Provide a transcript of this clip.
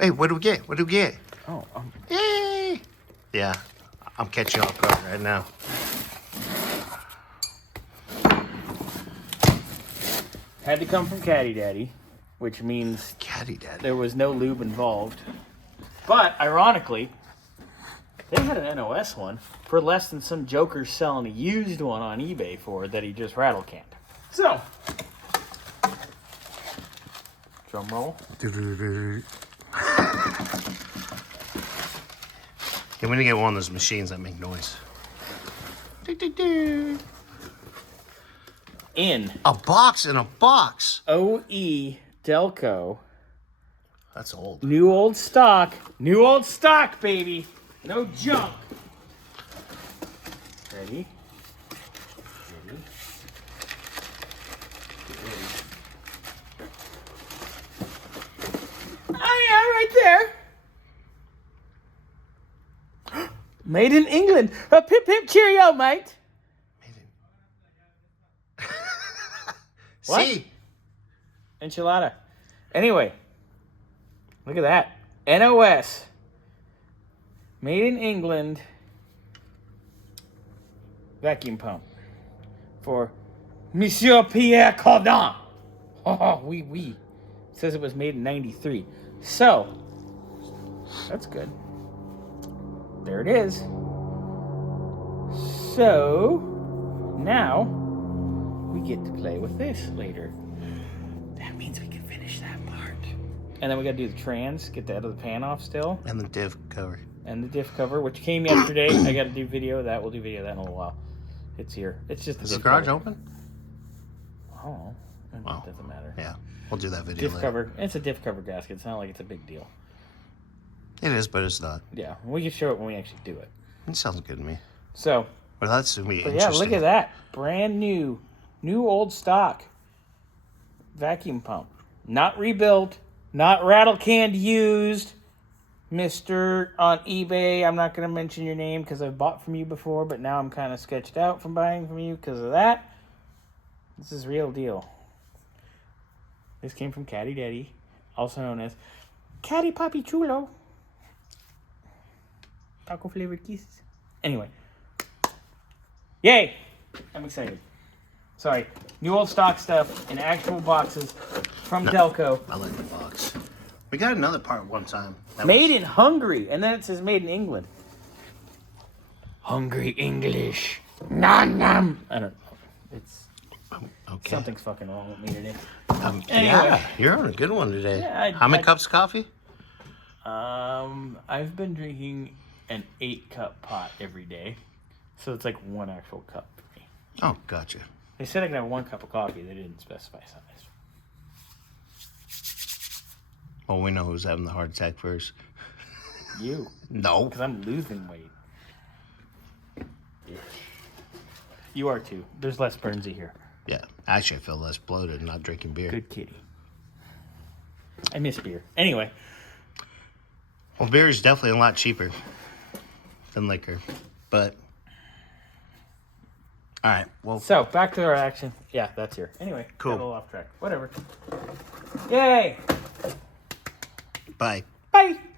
Hey, what do we get? What do we get? Oh, Yay! Yeah, I'm catching off guard right now. had to come from Caddy Daddy, which means Caddy Daddy. there was no lube involved. But, ironically, they had an NOS one for less than some joker's selling a used one on eBay for that he just rattle canned. So, drum roll. I'm gonna get one of those machines that make noise. In A box in a box. OE Delco. That's old. New old stock. New old stock, baby. No junk. Ready? Ready? Get ready. Oh, yeah, right there. Made in England. A pip pip cheerio, mate. What? See? Enchilada. Anyway, look at that. NOS. Made in England. Vacuum pump. For Monsieur Pierre Cardin. Oh, oui. It says it was made in 93. So, that's good. There it is. So, now, we get to play with this later. That means we can finish that part. And then we gotta do the trans, get the out of the pan off still. And the div cover. And the diff cover, which came yesterday. I gotta do video of that. We'll do video of that in a little while. It's here. It's just Is the garage open? Oh, it Wow. doesn't matter. Yeah, we'll do that video Diff later. cover. It's a diff cover gasket. It's not like it's a big deal. It is, but it's not. Yeah, we can show it when we actually do it. It sounds good to me. So, Well, that's gonna be but interesting. yeah, look at that. Brand new old stock vacuum pump. Not rebuilt, not rattle canned used. Mr. on eBay, I'm not going to mention your name because I've bought from you before, but now I'm kind of sketched out from buying from you because of that. This is real deal. This came from Caddy Daddy, also known as Caddy Papi Chulo. Taco flavored kisses. Anyway. Yay! I'm excited. Sorry. New old stock stuff in actual boxes from Delco. I like the box. We got another part one time. Made in Hungary. And then it says made in England. Hungry English. Nom nom. I don't know. It's Okay. something's fucking wrong with me today. Anyway. Yeah, you're on a good one today. Yeah, How many cups of coffee? I've been drinking an 8-cup pot every day. So it's like one actual cup for me. Oh, gotcha. They said I could have 1 cup of coffee. They didn't specify size. Well, we know who's having the heart attack first. You. No. Because I'm losing weight. You are too. There's less Burnsy here. Yeah. Actually, I feel less bloated not drinking beer. Good kitty. I miss beer. Anyway. Well, beer is definitely a lot cheaper than liquor. But, all right. Well, So, back to our action. Yeah, that's here. Anyway. Cool. Got a little off track. Whatever. Yay! bye. Bye!